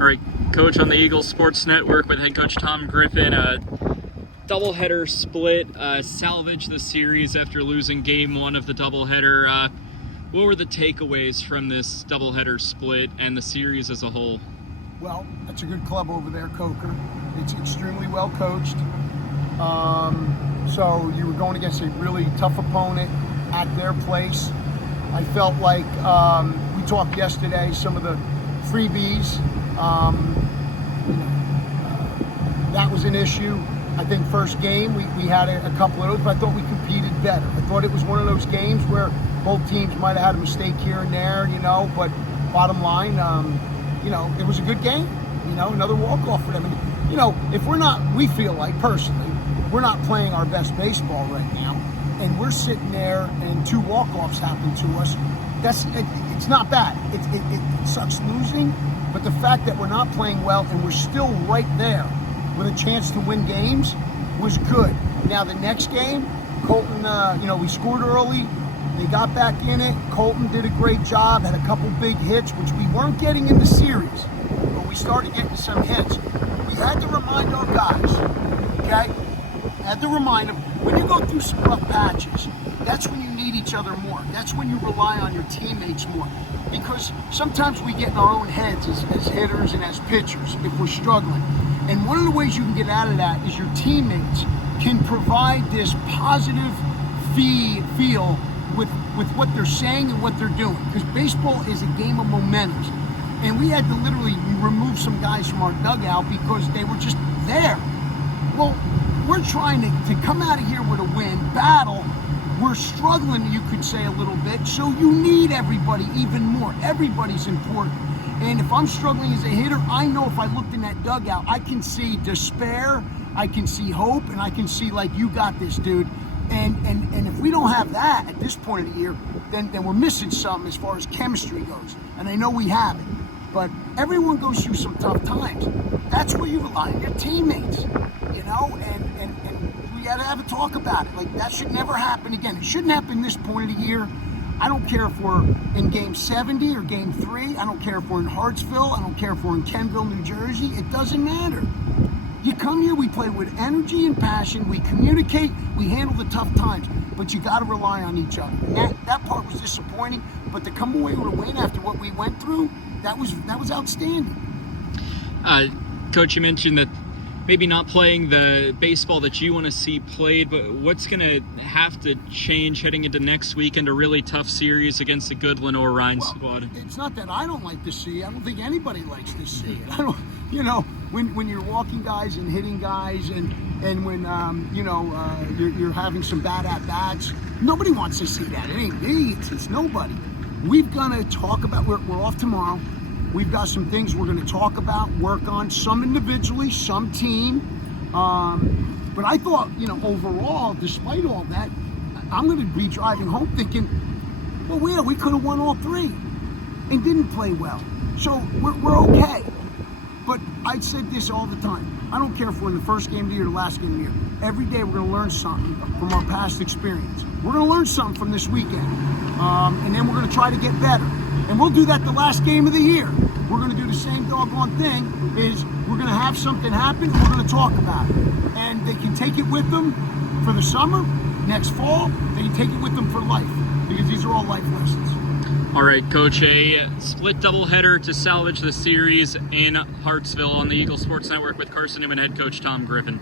All right, Coach, on the Eagles Sports Network with head coach Tom Griffin. Doubleheader split, salvage the series after losing game one of the doubleheader. What were the takeaways from this doubleheader split and the series as a whole? Well, that's a good club over there, Coker. It's extremely well coached. So you were going against a really tough opponent at their place. I felt like we talked yesterday, some of the freebies, that was an issue. I think first game we had a couple of those, but I thought we competed better. I thought it was one of those games where both teams might have had a mistake here and there, but bottom line, it was a good game. Another walk-off for them. And, if we're not, we feel like personally, we're not playing our best baseball right now, and we're sitting there and two walk-offs happen to us. It's not bad. It sucks losing, but the fact that we're not playing well and we're still right there with a chance to win games was good. Now the next game, Colton, we scored early. They got back in it. Colton did a great job, had a couple big hits, which we weren't getting in the series, but we started getting some hits. We had to remind our guys, okay? Had to remind them, when you go through some rough patches, that's when you need each other more. That's when you rely on your teammates more. Because sometimes we get in our own heads as hitters and as pitchers if we're struggling. And one of the ways you can get out of that is your teammates can provide this positive feel with what they're saying and what they're doing. Because baseball is a game of momentum. And we had to literally remove some guys from our dugout because they were just there. Well, we're trying to come out of here with a win, battle. We're struggling, you could say, a little bit. So you need everybody even more. Everybody's important. And if I'm struggling as a hitter, I know if I looked in that dugout, I can see despair, I can see hope, and I can see, like, you got this, dude. And if we don't have that at this point of the year, then we're missing something as far as chemistry goes. And I know we have it. But everyone goes through some tough times. That's where you rely on your teammates, and we got to have a talk about it. Like, that should never happen again. It shouldn't happen this point of the year. I don't care if we're in game 70 or game 3. I don't care if we're in Hartsville. I don't care if we're in Kenville, New Jersey. It doesn't matter. You come here, we play with energy and passion. We communicate. We handle the tough times. But you got to rely on each other. And that part was disappointing. But to come away with a win after what we went through, that was outstanding. Coach, you mentioned that maybe not playing the baseball that you want to see played, but what's going to have to change heading into next week into a really tough series against a good Lenore-Rhine squad? It's not that I don't like to see it. I don't think anybody likes to see it. I don't, when you're walking guys and hitting guys and when, you're having some bad at-bats, nobody wants to see that. It ain't me, it's nobody. We've got to talk about, we're off tomorrow. We've got some things we're going to talk about, work on, some individually, some team. But I thought, overall, despite all that, I'm going to be driving home thinking, well, yeah, we could have won all three and didn't play well. So we're okay. But I said this all the time. I don't care if we're in the first game of the year or the last game of the year. Every day we're going to learn something from our past experience. We're going to learn something from this weekend. And then we're going to try to get better. And we'll do that the last game of the year. We're going to do the same doggone thing, is we're going to have something happen and we're going to talk about it. And they can take it with them for the summer, next fall. They can take it with them for life, because these are all life lessons. All right, Coach, a split doubleheader to salvage the series in Hartsville on the Eagle Sports Network with Carson-Newman head coach Tom Griffin.